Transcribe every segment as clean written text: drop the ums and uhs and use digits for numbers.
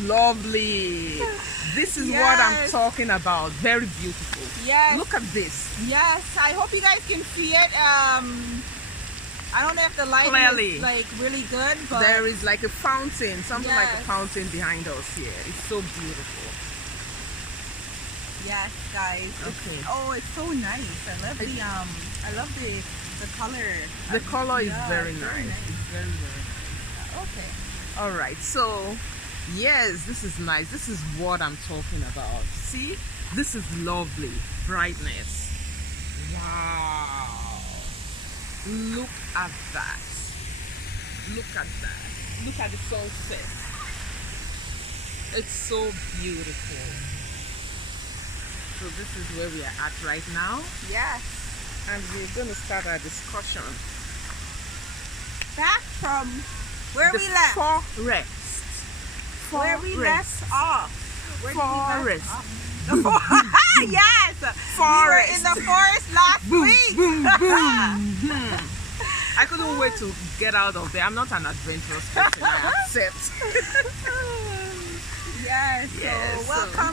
lovely. This is what I'm talking about. Very beautiful. Yes. Look at this. Yes. I hope you guys can see it. I don't know if the lighting Clearly. is like really good, but There is like a fountain, something like a fountain behind us here. It's so beautiful. yes, guys. Okay. Oh, it's so nice. I love the color. The color is very it's nice. It's very, very nice. Okay. All right. So, yes, this is nice. This is what I'm talking about. See? This is lovely. Brightness. Wow. Look at that. Look at that. Look at the sunset. It's so beautiful. So this is where we are at right now. Yes. And we're going to start our discussion. Back from where The we left. forest. Where we left off. Where did we left Forest. off? Yes. Forest. We were in the forest last week. Boom, boom. I couldn't wait to get out of there. I'm not an adventurous person, I accept. Yes. Yes, So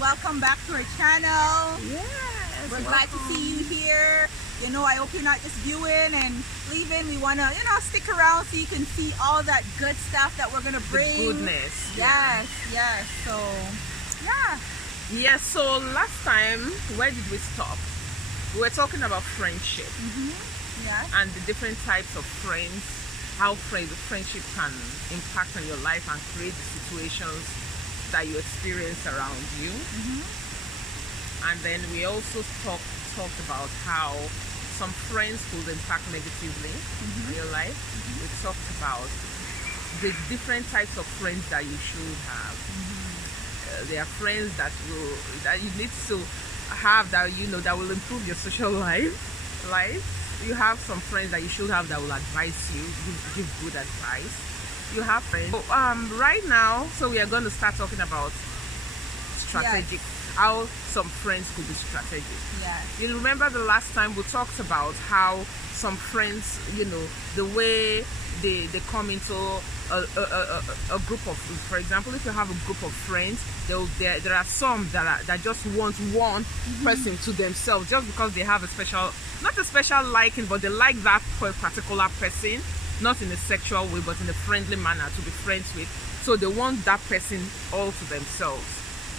welcome back to our channel. Yes. We're glad to see you here. You know, I hope you're not just viewing and leaving. We want to, stick around so you can see all that good stuff that we're going to bring. The goodness. Yes, yes. So, yeah. Yes, so last time, where did we stop? We were talking about friendship. Yeah. And the different types of friends, how friendship can impact on your life and create the situations that you experience around you. And then we also talked about how some friends could impact negatively on your life. We talked about the different types of friends that you should have. There are friends that you need to have that that will improve your social life. You have some friends that you should have that will advise you, give good advice. You have friends. So, right now, so we are going to start talking about strategic, how some friends could be strategic. Yeah. You remember the last time we talked about how some friends, the way they come into a group of, for example, if you have a group of friends, there are some that just want one person to themselves just because they have not a special liking, but they like that particular person, not in a sexual way, but in a friendly manner to be friends with. So they want that person all to themselves,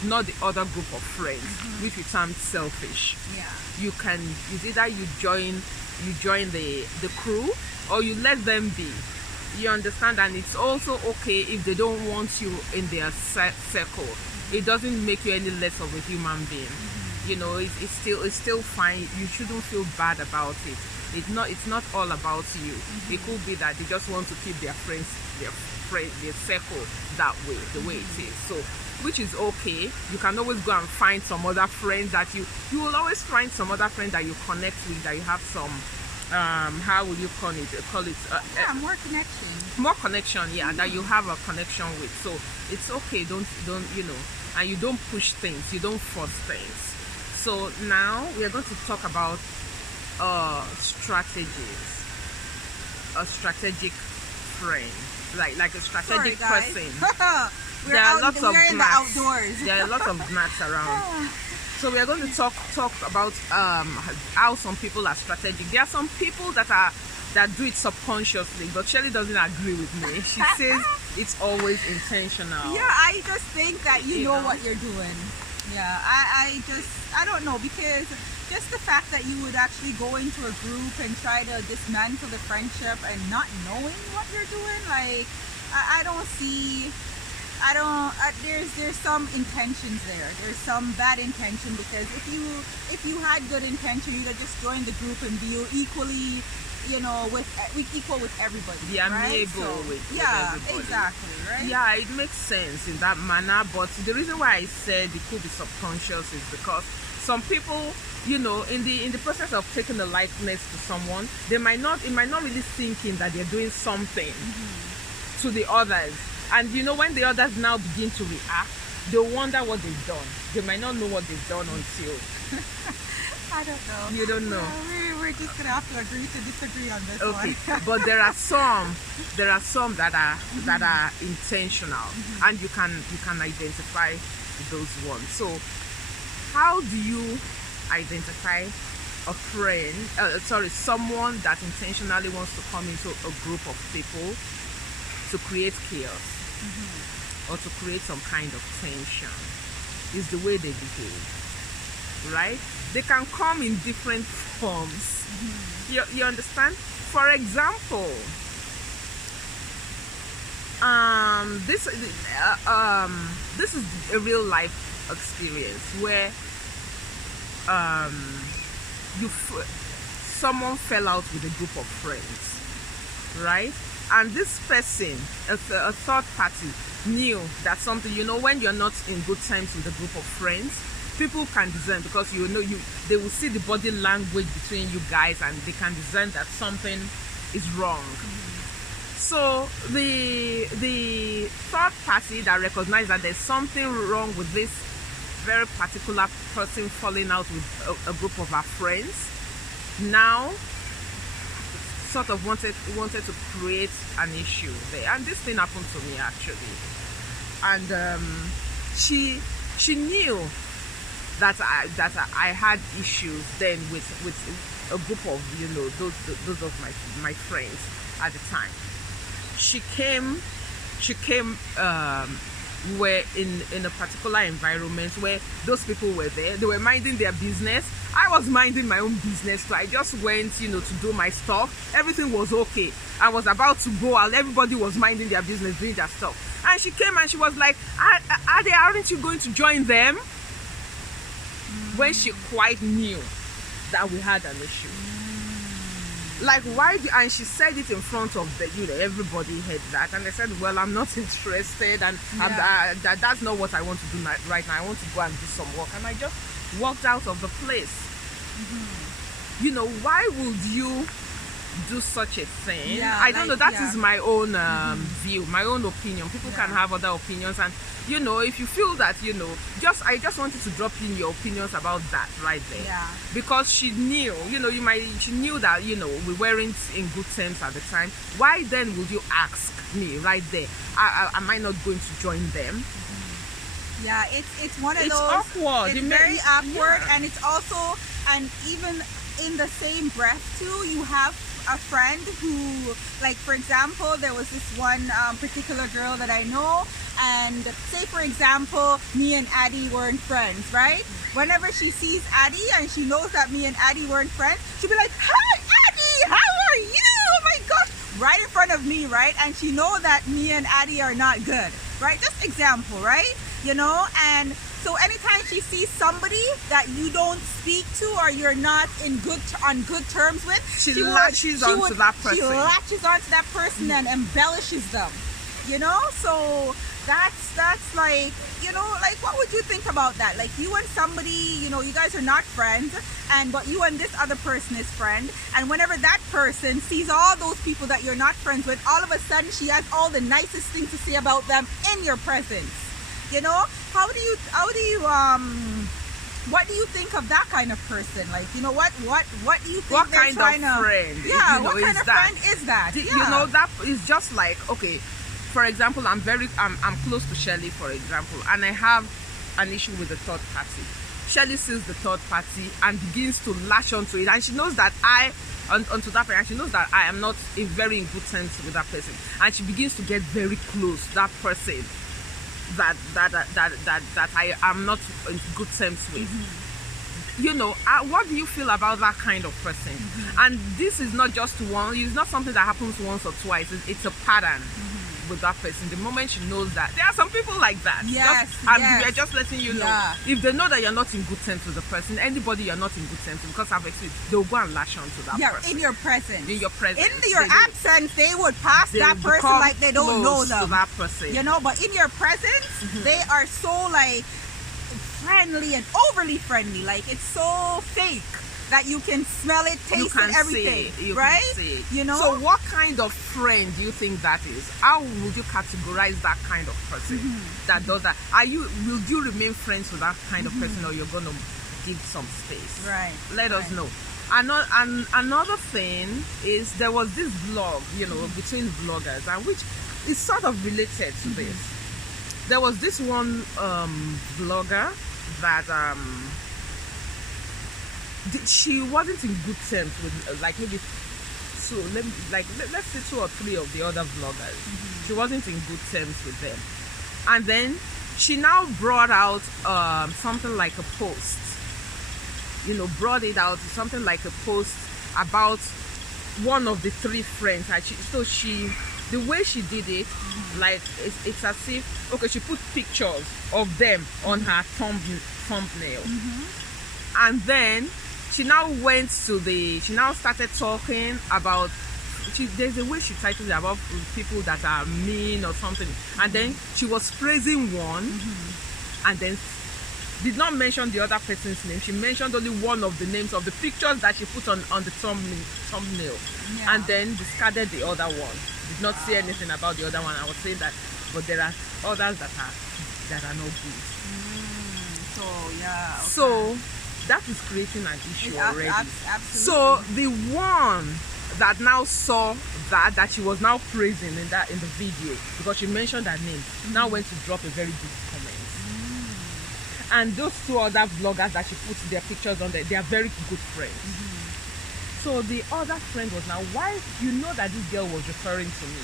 not the other group of friends, which we term selfish. Yeah. It's either you join the crew or you let them be. You understand? And it's also okay if they don't want you in their circle. It doesn't make you any less of a human being. It's still fine. You shouldn't feel bad about it. It's not all about you. It could be that they just want to keep their circle that way, the way it is. So, which is okay. You can always go and find some other friends that you will always find some other friends that you connect with, that you have some how will you call it More connection. More connection, that you have a connection with. So it's okay. Don't and you don't push things, you don't force things. So now we are going to talk about strategies. A strategic friend, like a strategic person. We're in the outdoors. There are lots of gnats around. So we are going to talk about how some people are strategic. There are some people that do it subconsciously, but Shelly doesn't agree with me. She says it's always intentional. Yeah, I just think that you know what you're doing. Yeah, I don't know, because just the fact that you would actually go into a group and try to dismantle the friendship and not knowing what you're doing, like there's some intentions there. There's some bad intention, because if you had good intention, you'd have just joined the group and be equally, equal with everybody. Yeah, right? with everybody. Exactly, right? Yeah, it makes sense in that manner. But the reason why I said it could be subconscious is because some people, in the process of taking a likeness to someone, it might not really sink in that they're doing something to the others. And when the others now begin to react, they wonder what they've done. They might not know what they've done until I don't know. You don't know. We're we're just gonna have to agree to disagree on this Okay, one. but there are some that are intentional, and you can identify those ones. So how do you identify a friend, someone that intentionally wants to come into a group of people to create chaos or to create some kind of tension? Is the way they behave, right? They can come in different forms. You understand? For example, this is a real life experience where someone fell out with a group of friends, right? And this person, a third party, knew that something, when you're not in good terms with a group of friends, people can discern, because they will see the body language between you guys, and they can discern that something is wrong. So the third party that recognizes that there's something wrong with this very particular person falling out with a group of our friends, now sort of wanted to create an issue there. And this thing happened to me actually, and she knew that I had issues then with a group of those of my friends at the time. She came were in a particular environment where those people were there. They were minding their business. I was minding my own business. So I just went, to do my stuff. Everything was okay. I was about to go out. Everybody was minding their business, doing their stuff. And she came and she was like, aren't you going to join them? When she quite knew that we had an issue. Like, why? And she said it in front of everybody heard that, and they said, well, I'm not interested, and that's not what I want to do right now. I want to go and do some work. And I just walked out of the place. Why would you do such a thing? I don't know. That is my own view, my own opinion. People can have other opinions, and if you feel that, I just wanted to drop in your opinions about that right there. Yeah. Because she knew, she knew that, we weren't in good terms at the time. Why then would you ask me right there? Am I not going to join them? Yeah, it's one of those. It's awkward. It's very awkward, and it's also, and even in the same breath too, you have a friend who, like, for example, there was this one particular girl that I know, and say for example me and Addie weren't friends, right? Whenever she sees Addie and she knows that me and Addie weren't friends, she'll be like, hi Addie, how are you? Oh my gosh, right in front of me, right? And she knows that me and Addie are not good, right? Just example, right? And so anytime she sees somebody that you don't speak to or you're not on good terms with, she latches onto that person. She latches onto that person and embellishes them. So that's like, like, what would you think about that? Like, you and somebody, you guys are not friends, but you and this other person is friend, and whenever that person sees all those people that you're not friends with, all of a sudden she has all the nicest things to say about them in your presence. What do you think of that kind of person? Like, what do you think? What kind of friend? Yeah, what kind of friend is that? That is just like, okay, for example, I'm close to Shelly, for example, and I have an issue with the third party. Shelly sees the third party and begins to latch onto it, and she knows that onto that person, and she knows that I am not in good terms with that person, and she begins to get very close to that person that I am not in good terms with. What do you feel about that kind of person? And this is not just one. It's not something that happens once or twice. It's a pattern with that person. The moment she knows that, there are some people like that. We're just letting you know. If they know that you're not in good terms with the person, anybody you're not in good terms with, because I've experienced, they'll go and lash on to that person. In your presence. In your presence. In your absence, they would pass that person like they don't know them. To that person. But in your presence, they are so like friendly and overly friendly. Like, it's so fake that you can smell it, taste it, everything, right? So what kind of friend do you think that is? How would you categorize that kind of person that does that? Will you remain friends with that kind of person, or you're gonna give some space? Right. Let us know. Another thing is there was this vlog, between vloggers, and which is sort of related to this. There was this one vlogger that she wasn't in good terms with let's say 2 or 3 of the other vloggers. She wasn't in good terms with them, and then she now brought out something like a post, brought it out, something like a post about one of the 3 friends. The way she did it, like it's as if, okay, she put pictures of them on her thumbnail, and then she now started talking about, there's a way she titled it about people that are mean or something, and then she was praising one, and then did not mention the other person's name. She mentioned only one of the names of the pictures that she put on the thumbnail, and then discarded the other one. Did not say anything about the other one. I was saying that, but there are others that are not good. So that is creating an issue already. Absolutely. So the one that now saw that she was now praising in the video, because she mentioned her name, now went to drop a very good comment. And those 2 other vloggers that she put their pictures on there, they are very good friends. So the other friend was now, why, that this girl was referring to me,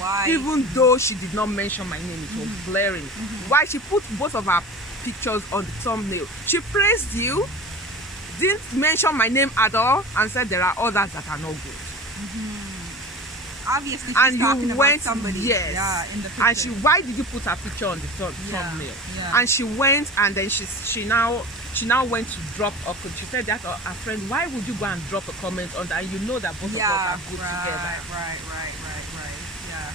why, even though she did not mention my name, it was blaring. Why she put both of her pictures on the thumbnail? She praised you, didn't mention my name at all, and said there are others that are not good. Obviously, she's talking about somebody. Yes. Yeah, in the picture. And why did you put her picture on the thumbnail? Yeah. And she went, and then she now went to drop a comment. She said that her friend, why would you go and drop a comment on that? You know that both of us are good together. Right. Yeah.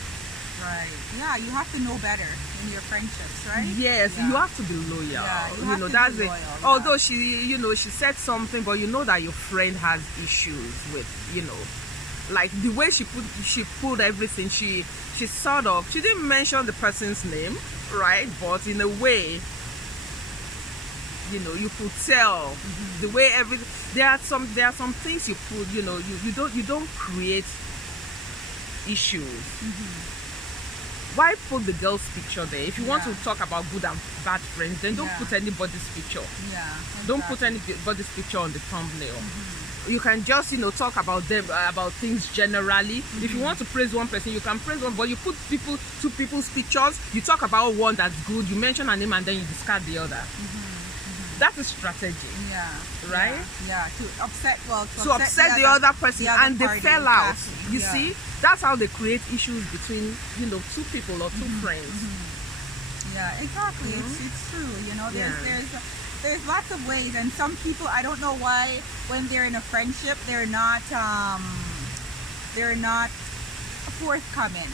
Right. Yeah, you have to know better in your friendships, right? Yes, you have to be loyal. Yeah, you have to that's be it. loyal, yeah. Although she said something, but you know that your friend has issues with, like the way she put everything. She didn't mention the person's name, right? But in a way, you could tell the way everything. There are some things you put. You don't create issues. Why put the girl's picture there? If you want to talk about good and bad friends, then don't put anybody's picture. Yeah. Exactly. Don't put anybody's picture on the thumbnail. You can just talk about them, about things generally. If you want to praise one person, you can praise one, but you put 2 people's pictures, you talk about one that's good, you mention a name, and then you discard the other. That is strategy. Yeah. Right? Yeah. To upset the other person, and they fell out. Exactly. You see, that's how they create issues between 2 people or 2 friends. Yeah, exactly. It's true. There's lots of ways, and some people, I don't know why, when they're in a friendship, they're not forthcoming.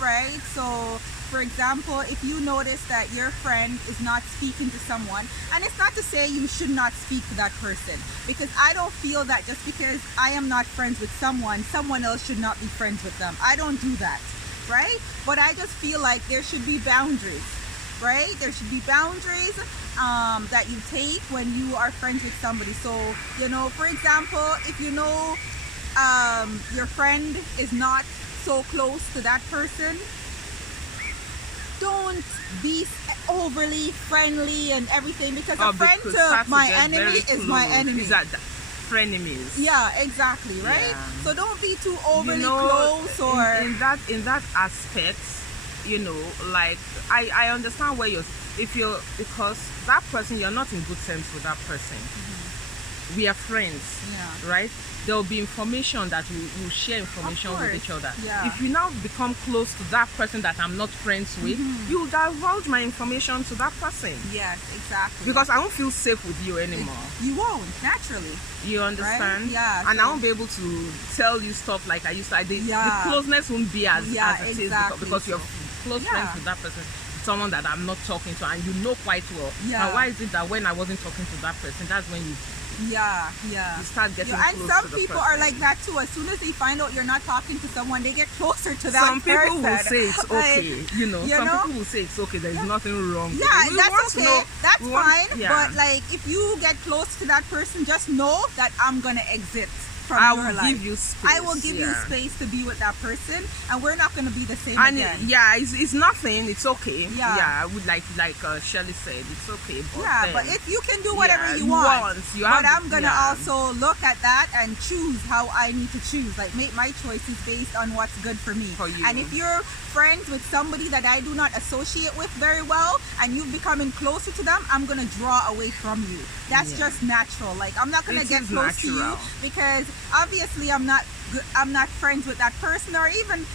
Right? So, for example, if you notice that your friend is not speaking to someone, and it's not to say you should not speak to that person, because I don't feel that just because I am not friends with someone else should not be friends with them. I don't do that, right? But I just feel like there should be boundaries, right? There should be boundaries that you take when you are friends with somebody. So, for example, if your friend is not so close to that person, don't be overly friendly and everything, because a friend to my enemy is my enemy. Frenemies. Yeah, exactly, right? Yeah. So don't be too overly close, or in that aspect, like I understand where because that person, you're not in good terms with that person. We are friends, right? There will be information that we'll share information with each other. Yeah. If you now become close to that person that I'm not friends with, you'll divulge my information to that person. Yes, exactly. Because I won't feel safe with you anymore. You won't, naturally. You understand? Right? Yeah. And I won't be able to tell you stuff like I used to. The closeness won't be as it is because you're close friends with that person. Someone that I'm not talking to, and you know quite well. Yeah. And why is it that when I wasn't talking to that person, that's when Yeah, yeah. You start getting Yeah, and close some to the people person. are like that too. As soon as they find out you're not talking to someone, they get closer to that Some people person. will say it's Like, okay, you know. Some people will say it's okay. There's nothing wrong. with yeah, it. We that's want to okay. know- That's we want- fine. yeah. But like, if you get close to that person, just know that I'm gonna exit from I your will life. give you space. I will give you yeah. space to be with that person, and we're not gonna be the same And again. yeah, it's nothing. It's okay. Yeah. I would like Shelley said, it's okay. But Yeah, then, but if you can do whatever yeah, you want, you but have- I'm gonna yeah. also look at that and choose how I need to choose. Like, make my choices based on what's good for me. For you. And if you're friends with somebody that I do not associate with very well, and you're becoming closer to them, I'm gonna draw away from you. That's Yeah. just natural. Like, I'm not gonna It get is close to you natural. because obviously I'm not friends with that person, or even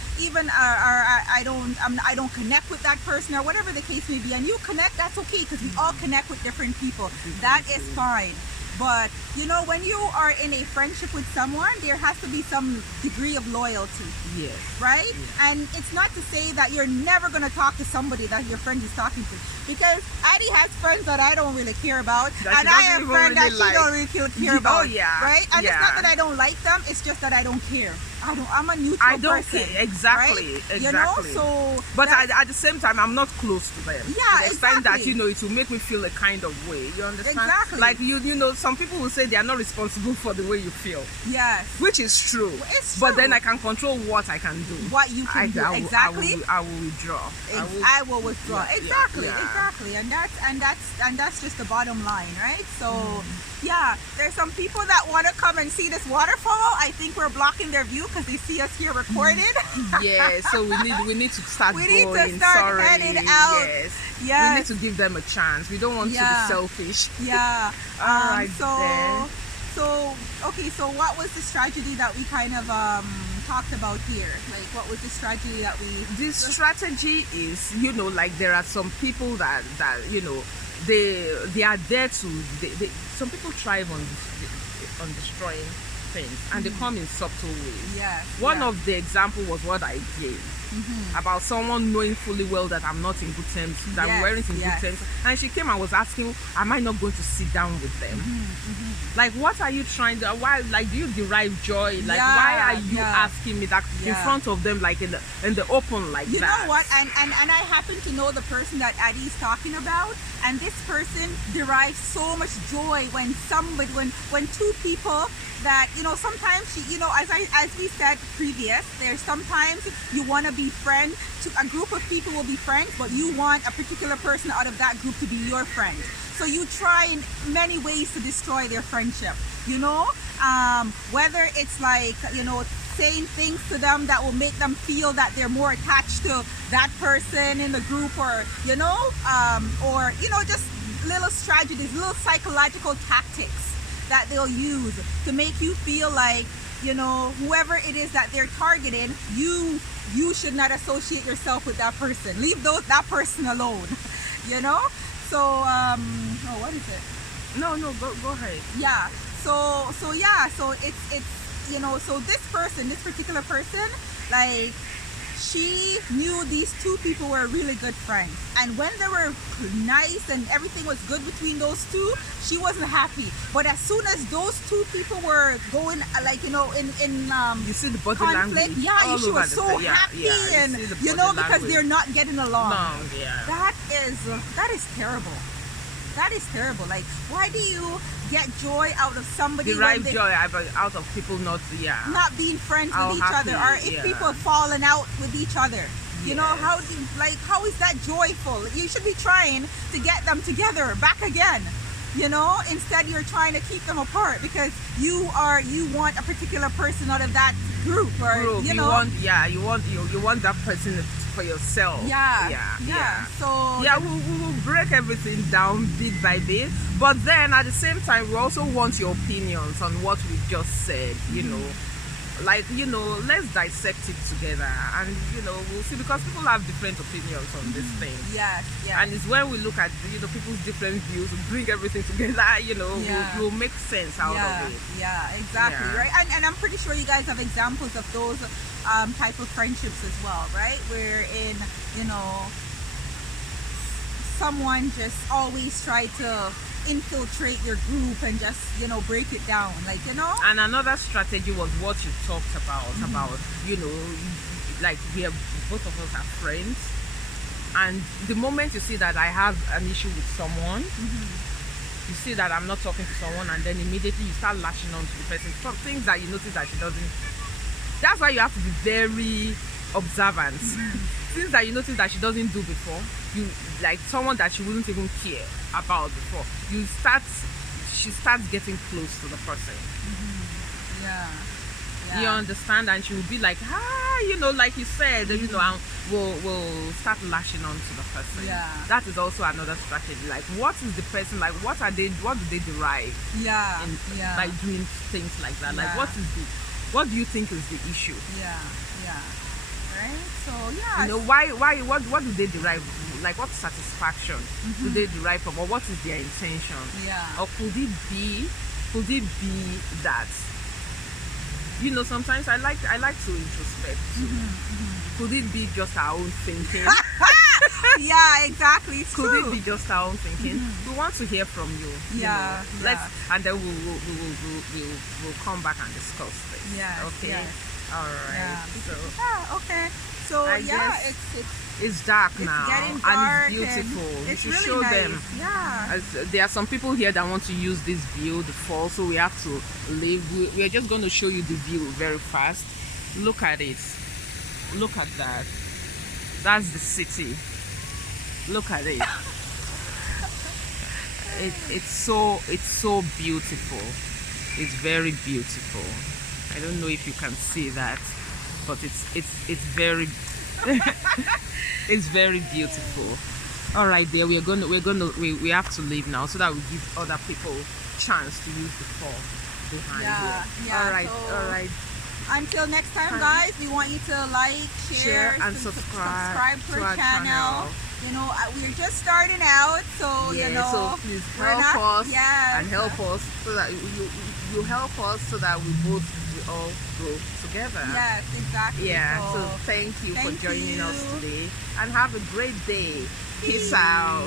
I don't connect with that person, or whatever the case may be. And you connect, that's okay, because we all connect with different people. That is fine. But you know, when you are in a friendship with someone, there has to be some degree of loyalty, Yes. right? And it's not to say that you're never going to talk to somebody that your friend is talking to, because Addie has friends that I don't really care about, That she and I doesn't have even friends that really she like. don't really care Oh, about. yeah. Right? And it's Yeah. not that I don't like them, it's just that I don't care. I'm a neutral I don't person. care. Exactly. Right? Exactly. You know, so But that's- at the same time, I'm not close to them. Yeah, To the extent that, exactly. you know, it will make me feel a kind of way. You understand? Exactly. Like, you know, some people will say they are not responsible for the way you feel, yes, which is true. It's But then true. I can control what I can do. what you can do. Exactly. I will withdraw. I will withdraw. Yeah, Exactly, yeah. exactly, and that's just the bottom line, right? So, Mm-hmm. yeah, there's some people that want to come and see this waterfall. I think we're blocking their view because they see us here recorded. Yeah, so we need to start We need to going. start Sorry. heading out. Yes. We Yes. need to give them a chance. We don't want to Yeah. be selfish. Yeah. All right, then. So okay. So what was the strategy that we kind of talked about here? Like, what was the strategy that we? The strategy is, you know, like there are some people that you know, they are there to some people thrive on destroying things, and they come in subtle ways. Yeah. One yeah. of the example was what I gave about someone knowing fully well that I'm not in good terms, that we Yes, weren't in yes. good terms, and she came and was asking, am I not going to sit down with them? Like, what are you trying to, why, like, do you derive joy? Like, Yeah, why are you yeah. asking me that in Yeah. front of them, like in the open, like You that? know what? And I happen to know the person that Addie's talking about, and this person derives so much joy when somebody, when two people that, you know, sometimes you know, as we said previous, there's sometimes you want to be friends to a group of people will be friends, but you want a particular person out of that group to be your friend. So you try in many ways to destroy their friendship, you know, whether it's like, you know, saying things to them that will make them feel that they're more attached to that person in the group, or, you know, or, you know, just little strategies, little psychological tactics that they'll use to make you feel like, you know, whoever it is that they're targeting, you should not associate yourself with that person. Leave that person alone, you know? So, oh, what is it? No, go ahead. Yeah. So yeah. So it's you know. So this particular person, like, she knew these two people were really good friends, and when they were nice and everything was good between those two, she wasn't happy. But as soon as those two people were going, like, you know, in You see the body conflict, language. yeah, all she over was the so place. Yeah, happy, yeah, and see the you body know, because language. they're not getting along. Long, yeah. That is terrible. That is terrible. Like, why do you get joy out of somebody Derive when they joy out of people not not being friends How with each happy, other, or if yeah. people falling out with each other? You know, Yes. how is that joyful? You should be trying to get them together back again. You know, instead you're trying to keep them apart because you want a particular person out of that group, or you know, you want that person for yourself. yeah. So Yeah, we will break everything down bit by bit, but then at the same time, we also want your opinions on what we just said. You know, like, you know, let's dissect it together, and, you know, we'll see, because people have different opinions on this thing. yes. And it's when we look at, you know, people's different views, we bring everything together, you know, Yeah. we'll make sense out of it. Yeah, exactly, Yeah. right? And I'm pretty sure you guys have examples of those type of friendships as well, right? Wherein, you know, someone just always try to infiltrate your group and just, you know, break it down, like, you know. And another strategy was what you talked about, you know, like we are, both of us are friends, and the moment you see that I have an issue with someone, you see that I'm not talking to someone, and then immediately you start lashing on to the person, some things that you notice that she doesn't. That's why you have to be very observant. Things that you notice that she doesn't do before, you like someone that she wouldn't even care about before, she starts getting close to the person. Yeah. You understand? And she will be like, you know, like you said, you know, and we'll start lashing on to the person. Yeah. That is also another strategy. Like, what is the person like? What do they derive? Yeah. By doing things like that? Yeah. Like, what do you think is the issue? Yeah. Right. So yeah. You know, what do they derive? Like, what satisfaction do they derive from, or what is their intention? Yeah. Or could it be that, you know, sometimes I like to introspect too. Could it be just our own thinking? Yeah, exactly. It's Could true. it be just our own thinking? We want to hear from you. Yeah, You know. And then we'll come back and discuss this. Yeah. Okay. Yes. All right. Yeah. So Okay. So I yeah, guess it's it's dark it's now, getting dark and it's beautiful. and You it's should really show nice. them. Yeah. As there are some people here that want to use this view, the fall, so we have to leave. We are just going to show you the view very fast. Look at it. Look at that. That's the city. Look at it. It's so beautiful. It's very beautiful. I don't know if you can see that, but it's very it's very beautiful. All right, there we have to leave now so that we give other people chance to use the fall behind here. Yeah. All right, So all right. until next time, guys, we want you to like, share and subscribe to our channel. You know, we're just starting out, so Yeah, you know, so please we're help not- us yes. and help us so that you help us so that we all grow together. Yes, exactly. Yeah, so thank you for thank joining us you. today, and have a great day. Peace out.